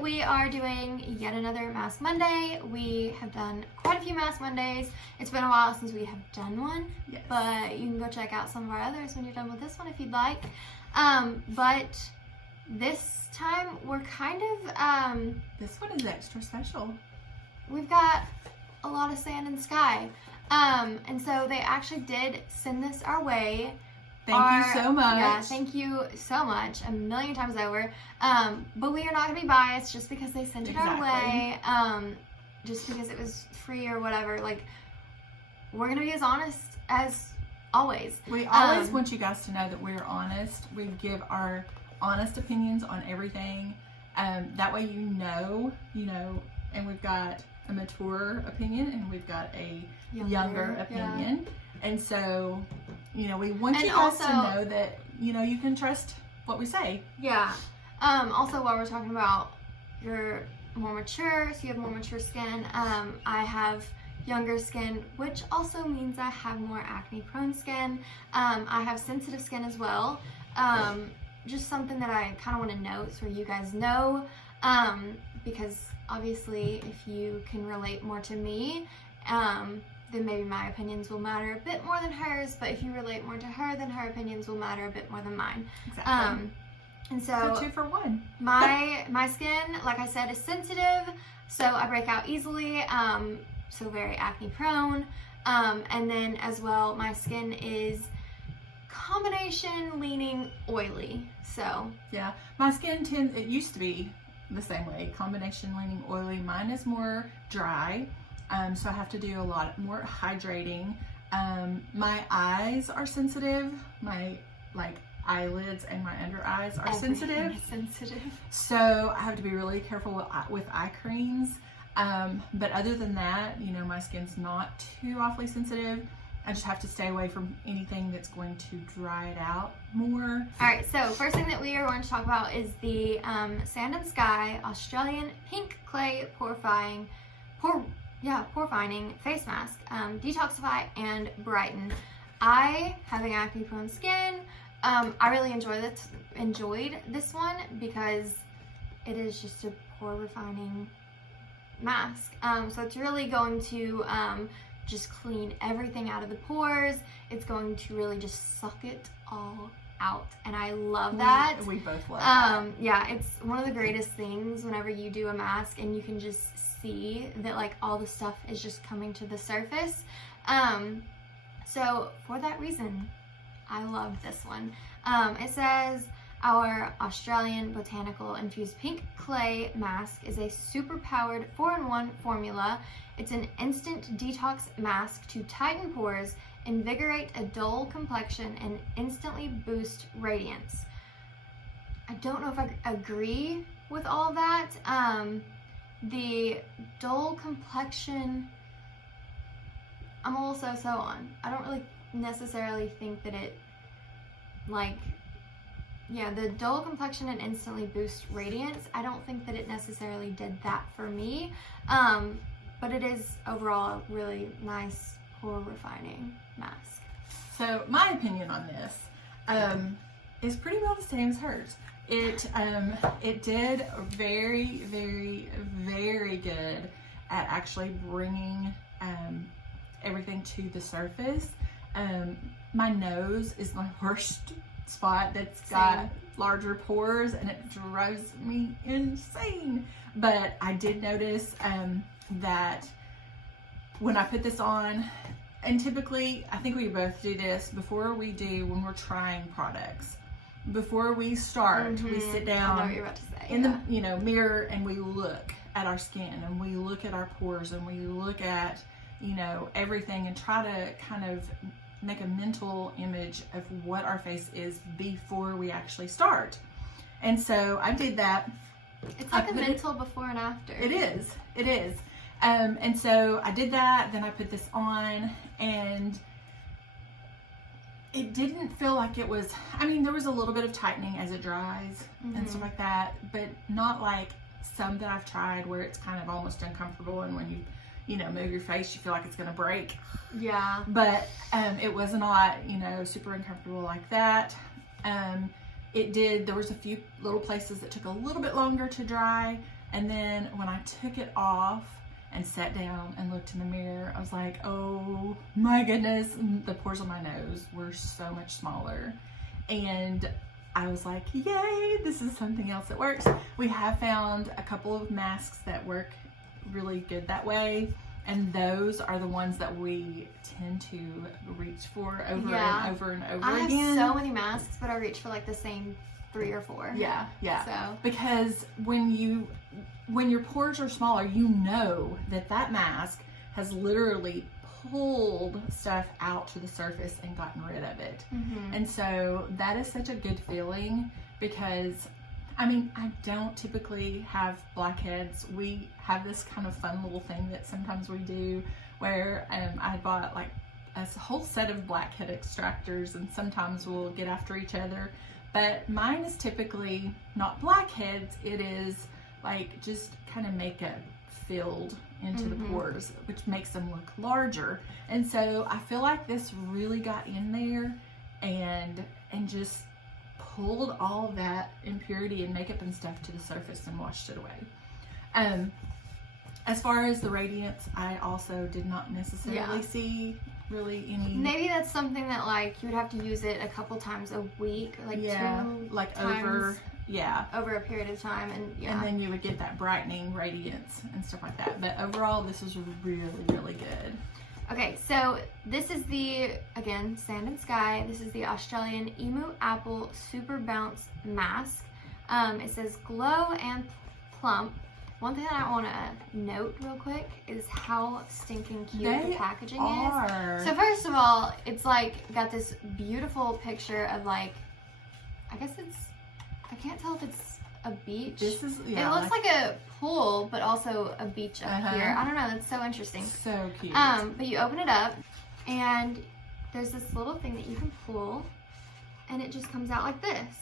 we are doing yet another Mask Monday. We have done quite a few Mask Mondays. It's been a while since we have done one, yes. But you can go check out some of our others when you're done with this one if you'd like. But this time we're kind of... this one is extra special. We've got a lot of sand and sky. And so they actually did send this our way. Thank you so much. Yeah, thank you so much, a million times over. But we are not going to be biased just because they sent it our way, just because it was free or whatever. Like, we're going to be as honest as always. We always want you guys to know that we're honest. We give our honest opinions on everything. That way you know, and we've got a mature opinion and we've got a younger opinion. Yeah. And so... we want you guys to know that, you can trust what we say. Yeah. Also, while we're talking about you're more mature, so you have more mature skin, I have younger skin, which also means I have more acne-prone skin. I have sensitive skin as well. Just something that I kind of want to note so you guys know, because obviously if you can relate more to me, then maybe my opinions will matter a bit more than hers, but if you relate more to her, then her opinions will matter a bit more than mine. Exactly. And so 2 for 1. my skin, like I said, is sensitive, so I break out easily, so very acne prone. And then as well, my skin is combination leaning oily. So yeah, my skin it used to be the same way, combination leaning oily. Mine is more dry. So I have to do a lot more hydrating. My eyes are sensitive. My eyelids and my under eyes are sensitive. So I have to be really careful with eye creams. But other than that, my skin's not too awfully sensitive. I just have to stay away from anything that's going to dry it out more. All right, so first thing that we are going to talk about is the Sand and Sky Australian Pink Clay Pore Fining Face Mask. Detoxify and brighten. Having acne prone skin, I really enjoyed this one because it is just a pore refining mask. So it's really going to just clean everything out of the pores. It's going to really just suck it all out, and I love that. We both love that. Yeah, it's one of the greatest things whenever you do a mask and you can just see that like all the stuff is just coming to the surface. So for that reason, I love this one. It says our Australian botanical infused pink clay mask is a super powered 4-in-1 formula. It's an instant detox mask to tighten pores, invigorate a dull complexion, and instantly boost radiance. I don't know if I agree with all of that. The dull complexion, I'm a little so on. I don't really necessarily think that it, the dull complexion and instantly boost radiance, I don't think that it necessarily did that for me. But it is overall a really nice pore refining mask. So my opinion on this is pretty well the same as hers. It did very, very, very good at actually bringing everything to the surface. My nose is my worst spot that's got larger pores, and it drives me insane. But I did notice that when I put this on, and typically I think we both do this when we're trying products. Before we start, we sit down I know what you're about to say, in the mirror, and we look at our skin, and we look at our pores, and we look at everything, and try to kind of make a mental image of what our face is before we actually start. And so I did that. It's like a mental before and after. It is. And so I did that, then I put this on, and it didn't feel like it was, there was a little bit of tightening as it dries and stuff like that, but not like some that I've tried where it's kind of almost uncomfortable, and when you move your face, you feel like it's gonna break. Yeah. But it was not, super uncomfortable like that. There was a few little places that took a little bit longer to dry, And then when I took it off and sat down and looked in the mirror, I was like, oh my goodness, the pores on my nose were so much smaller. And I was like, yay, this is something else that works. We have found a couple of masks that work really good that way. And those are the ones that we tend to reach for over and over and over again. I have so many masks, but I reach for like the same 3 or 4. Yeah. So because when your pores are smaller, you know that mask has literally pulled stuff out to the surface and gotten rid of it. Mm-hmm. And so that is such a good feeling, because I mean, I don't typically have blackheads. We have this kind of fun little thing that sometimes we do where I bought like a whole set of blackhead extractors, and sometimes we'll get after each other. But mine is typically not blackheads. It is like just kind of makeup filled into the pores, which makes them look larger. And so I feel like this really got in there and just pulled all of that impurity and makeup and stuff to the surface and washed it away. As far as the radiance, I also did not necessarily see really any. Maybe that's something that like you would have to use it a couple times a week, like 2 like times over a period of time, and and then you would get that brightening radiance and stuff like that. But overall, this is really, really good. Okay, so this is the, again, Sand and Sky. This is the Australian Emu Apple Super Bounce Mask. It says glow and plump. One thing that I want to note real quick is how stinking cute the packaging is. So first of all, it's like got this beautiful picture of like, I guess it's, I can't tell if it's a beach. This is, it looks like a pool, but also a beach up here. I don't know, that's so interesting. So cute. But you open it up and there's this little thing that you can pull and it just comes out like this.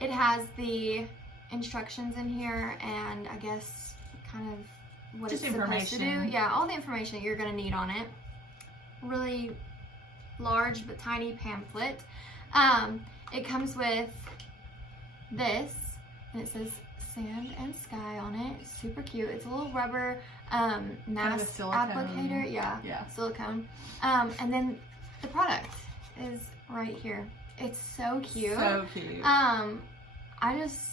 It has the instructions in here and I guess kind of what just it's supposed to do. Yeah, all the information that you're gonna need on it. Really large but tiny pamphlet. It comes with this, and it says Sand and Sky on it. It's super cute. It's a little rubber mask applicator. Yeah, silicone. And then the product is right here. It's so cute. So cute. I just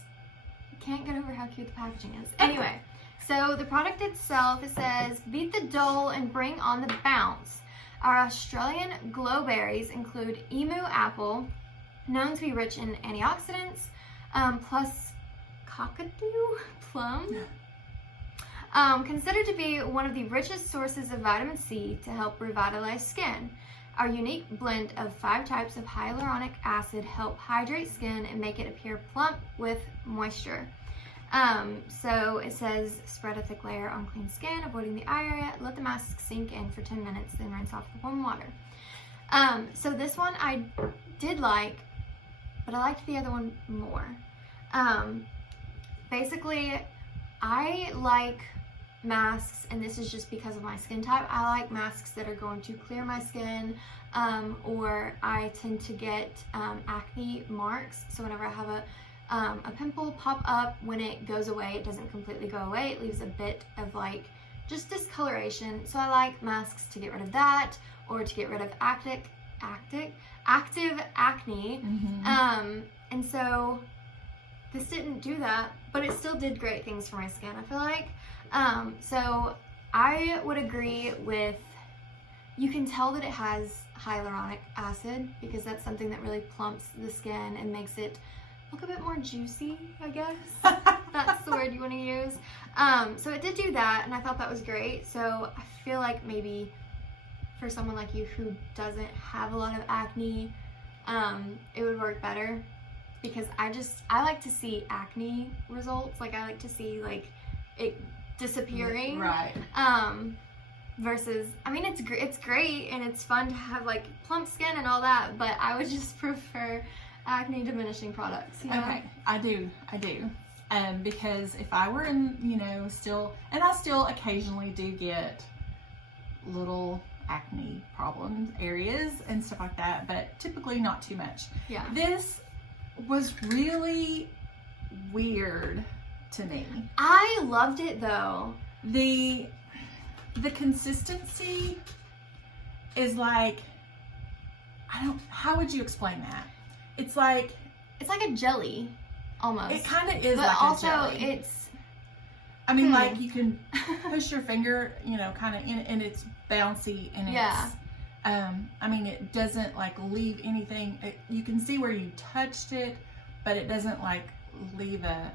can't get over how cute the packaging is. Anyway, so the product itself, it says, beat the dull and bring on the bounce. Our Australian glow berries include emu apple, known to be rich in antioxidants, plus cockatoo plum, considered to be one of the richest sources of vitamin C to help revitalize skin. Our unique blend of 5 types of hyaluronic acid help hydrate skin and make it appear plump with moisture. So it says spread a thick layer on clean skin, avoiding the eye area. Let the mask sink in for 10 minutes, then rinse off with warm water. So this one I did like, but I liked the other one more. Basically, I like masks, and this is just because of my skin type. I like masks that are going to clear my skin, or I tend to get acne marks. So whenever I have a pimple pop up, when it goes away, it doesn't completely go away. It leaves a bit of like just discoloration. So I like masks to get rid of that, or to get rid of active acne. And so this didn't do that, but it still did great things for my skin, I feel like. So I would agree with, you can tell that it has hyaluronic acid because that's something that really plumps the skin and makes it look a bit more juicy, I guess. That's the word you want to use. So it did do that, and I thought that was great. So I feel like maybe for someone like you who doesn't have a lot of acne, it would work better, because I like to see acne results. Like I like to see like it disappearing. Right. Versus, I mean, it's great and it's fun to have like plump skin and all that, but I would just prefer acne diminishing products. You know? Okay, I do. Because if I were in, still, and I still occasionally do get little acne problem areas and stuff like that, but typically not too much. Yeah. This was really weird to me. I loved it though. The consistency is like, how would you explain that? It's like a jelly, almost. It kind of is, but like also a jelly. it's. I mean, like you can push your finger, you know, kind of in, and it's bouncy and it's. I mean, it doesn't like leave anything. You can see where you touched it, but it doesn't like leave a.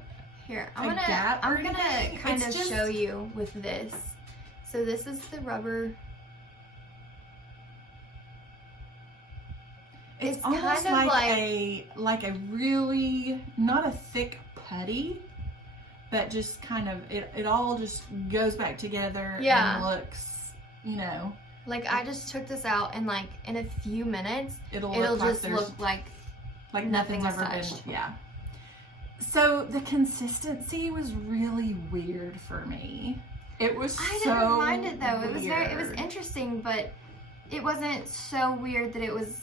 Here, I'm gonna kind of show you with this. So this is the rubber. It's almost kind of like a really, not a thick putty, but just kind of, it all just goes back together and looks, you know. Like I just took this out and like in a few minutes, it'll just look like nothing's was ever touched. been, yeah. So the consistency was really weird for me. It was I so didn't mind it though. weird. It was interesting, but it wasn't so weird that it was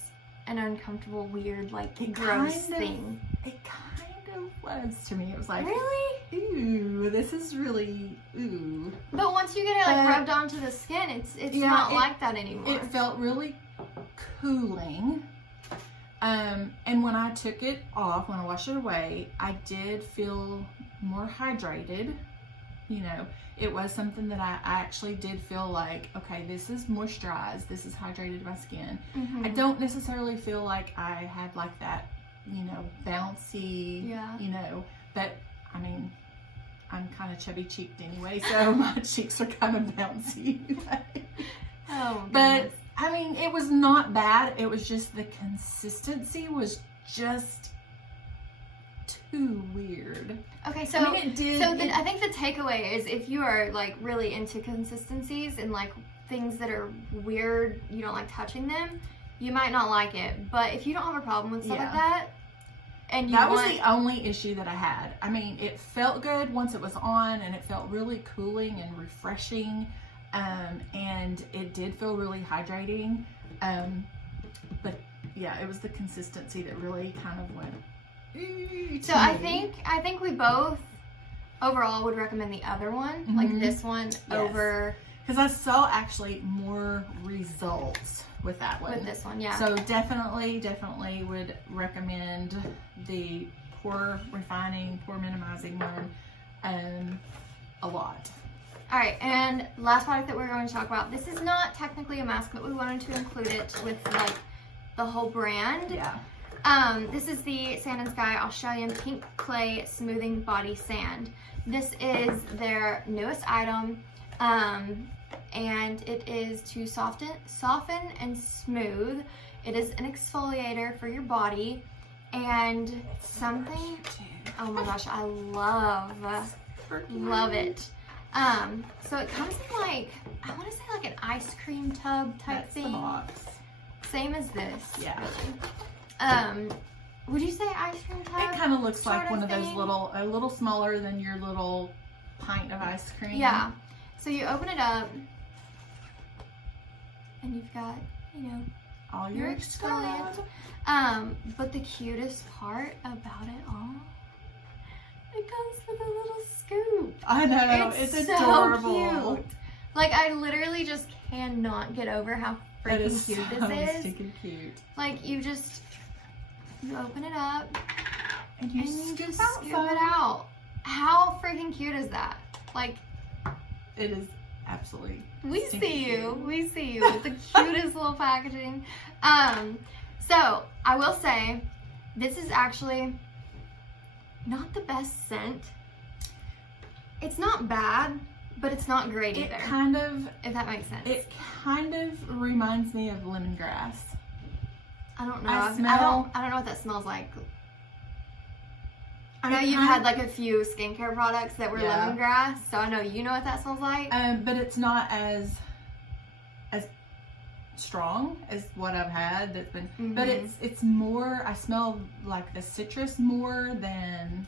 an uncomfortable, weird, like gross thing. It kind of was to me. It was like, really? Ooh, this is really, ooh. But once you get it like rubbed onto the skin, it's not like that anymore. It felt really cooling. And when I took it off, when I washed it away, I did feel more hydrated. You know, it was something that I actually did feel like, okay, this is moisturized, this is hydrated my skin. I don't necessarily feel like I had like that, you know, bouncy, you know, but I mean, I'm kind of chubby cheeked anyway, so my cheeks are kind of bouncy. Oh, but I mean, it was not bad. It was just the consistency was just too weird. Okay, so I mean, I think the takeaway is if you are like really into consistencies and like things that are weird, you don't like touching them, you might not like it. But if you don't have a problem with stuff like that, and you was the only issue that I had. I mean, it felt good once it was on, and it felt really cooling and refreshing, and it did feel really hydrating. But yeah, it was the consistency that really kind of went. So I think we both overall would recommend the other one, like this one over. Because I saw actually more results with that one. With this one, yeah. So definitely would recommend the pore refining, pore minimizing one a lot. All right, and last product that we're going to talk about. This is not technically a mask, but we wanted to include it with like the whole brand. Yeah. This is the Sand and Sky Australian Pink Clay Smoothing Body Sand. This is their newest item, and it is to soften and smooth. It is an exfoliator for your body, and something, oh my gosh, I love it. So it comes in like, I want to say like an ice cream tub type thing. The box. Same as this. Yeah. Really. Would you say ice cream tub? It kind of looks like one of those a little smaller than your little pint of ice cream. Yeah. So you open it up, and you've got, you know, all your exfoliant. But the cutest part about it all, it comes with a little scoop. I know, it's adorable. So cute. Like, I literally just cannot get over how freaking cute this is. Stinking cute. Like, you open it up and you just scoop it out. How freaking cute is that? Like, it is absolutely. We see you with the cutest little packaging. So I will say, this is actually not the best scent. It's not bad, but it's not great either. It kind of, if that makes sense. It kind of reminds me of lemongrass. I don't know. I don't know what that smells like. I know you've had like a few skincare products that were lemongrass, so I know you know what that smells like. But it's not as strong as what I've had. That's been, but it's more. I smell like the citrus more than.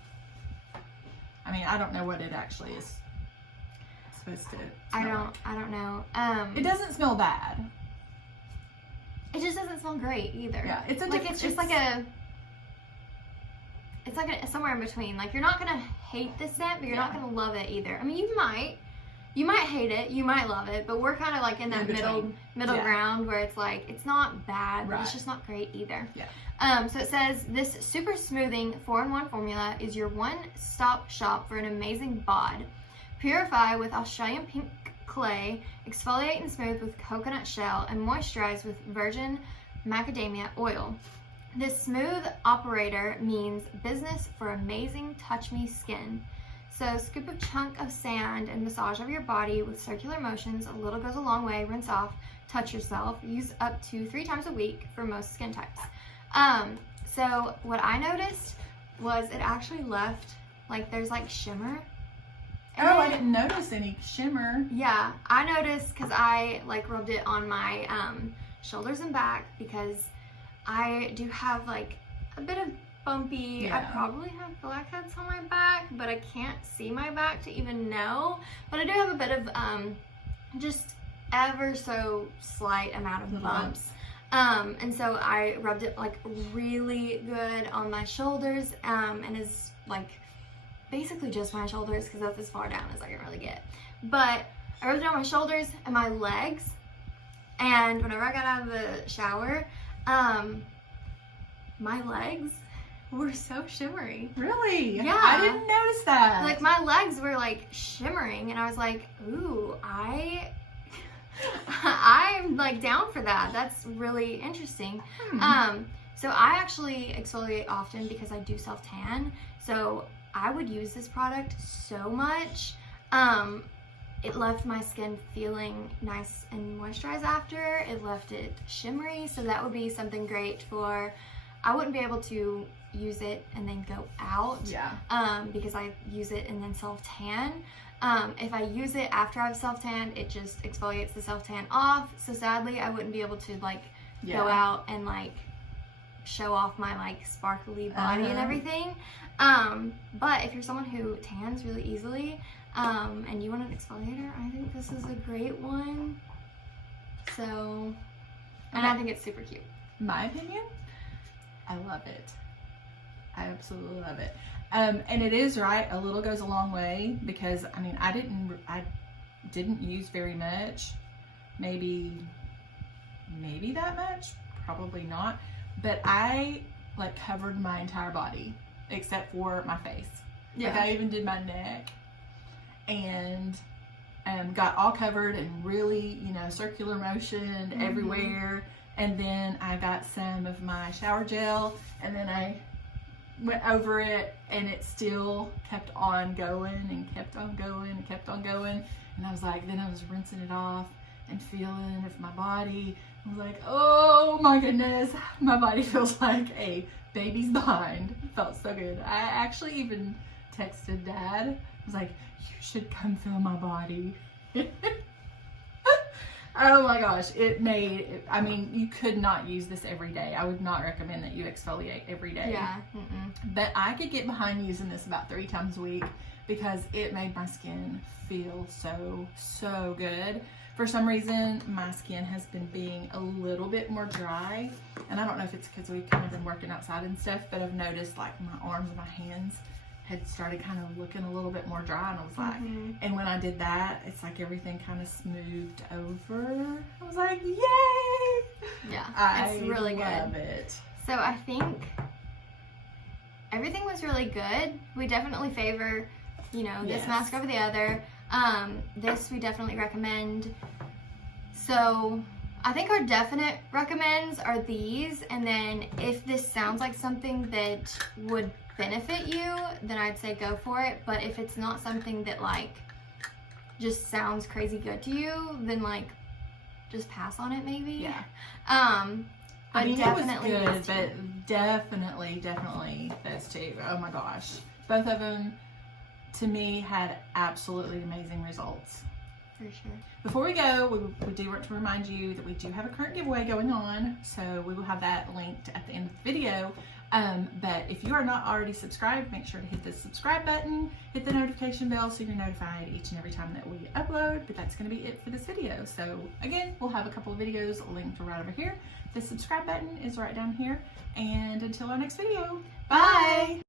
I mean, I don't know what it actually is supposed to. I don't know. It doesn't smell bad. It just doesn't smell great either. Yeah, it's just like a. it's like somewhere in between. Like, you're not gonna hate the scent, but you're not gonna love it either. I mean, you might hate it, you might love it, but we're kind of like in that middle ground where it's like, it's not bad, but it's just not great either. So it says, this super smoothing 4-in-1 formula is your one-stop shop for an amazing bod. Purify with Australian pink clay, exfoliate and smooth with coconut shell, and moisturize with virgin macadamia oil. This smooth operator means business for amazing touch me skin. So scoop a chunk of sand and massage over your body with circular motions. A little goes a long way. Rinse off, touch yourself. Use up to 3 times a week for most skin types. So what I noticed was it actually left, like, there's like shimmer. Oh, I didn't notice any shimmer. Yeah, I noticed because I like rubbed it on my shoulders and back, because I do have like a bit of bumpy, I probably have blackheads on my back, but I can't see my back to even know. But I do have a bit of just ever so slight amount of bumps. And so I rubbed it like really good on my shoulders, and is like basically just my shoulders, because that's as far down as I can really get. But I rubbed it on my shoulders and my legs, and whenever I got out of the shower, my legs were so shimmery. Really? Yeah. I didn't notice that. Like, my legs were like shimmering, and I was like, ooh, I'm like down for that. That's really interesting. So I actually exfoliate often because I do self-tan. So I would use this product so much. It left my skin feeling nice and moisturized after. It left it shimmery. So that would be something great for, I wouldn't be able to use it and then go out. Because I use it and then self-tan. If I use it after I've self-tanned, it just exfoliates the self-tan off. So sadly, I wouldn't be able to like go out and like show off my like sparkly body and everything. But if you're someone who tans really easily, and you want an exfoliator, I think this is a great one. So, and I think it's super cute. My opinion, I love it. I absolutely love it. And it is right, a little goes a long way, because I mean, I didn't use very much, maybe that much, probably not, but I like covered my entire body except for my face. Like, I even did my neck, and got all covered and really, circular motion everywhere. And then I got some of my shower gel, and then I went over it, and it still kept on going and kept on going and kept on going. And I was like, then I was rinsing it off and feeling of my body. I was like, oh my goodness, my body feels like a baby's behind. It felt so good. I actually even texted Dad. I was like, you should come feel my body. Oh my gosh, I mean, you could not use this every day. I would not recommend that you exfoliate every day. Yeah. But I could get behind using this about 3 times a week, because it made my skin feel so good. For some reason, my skin has been being a little bit more dry, and I don't know if it's because we've kind of been working outside and stuff, but I've noticed like my arms and my hands had started kind of looking a little bit more dry, and I was like, and when I did that, it's like everything kind of smoothed over. I was like, yay! Yeah, it's really good. I love it. So I think everything was really good. We definitely favor, this mask over the other. This we definitely recommend. So I think our definite recommends are these, and then if this sounds like something that would benefit you, then I'd say go for it. But if it's not something that like just sounds crazy good to you, then like just pass on it maybe. But I mean, definitely it was good, but definitely those two. Oh my gosh, both of them to me had absolutely amazing results. For sure. Before we go, we do want to remind you that we do have a current giveaway going on, so we will have that linked at the end of the video. But if you are not already subscribed, make sure to hit the subscribe button, hit the notification bell so you're notified each and every time that we upload. But that's going to be it for this video. So again, we'll have a couple of videos linked right over here. The subscribe button is right down here. And until our next video, bye!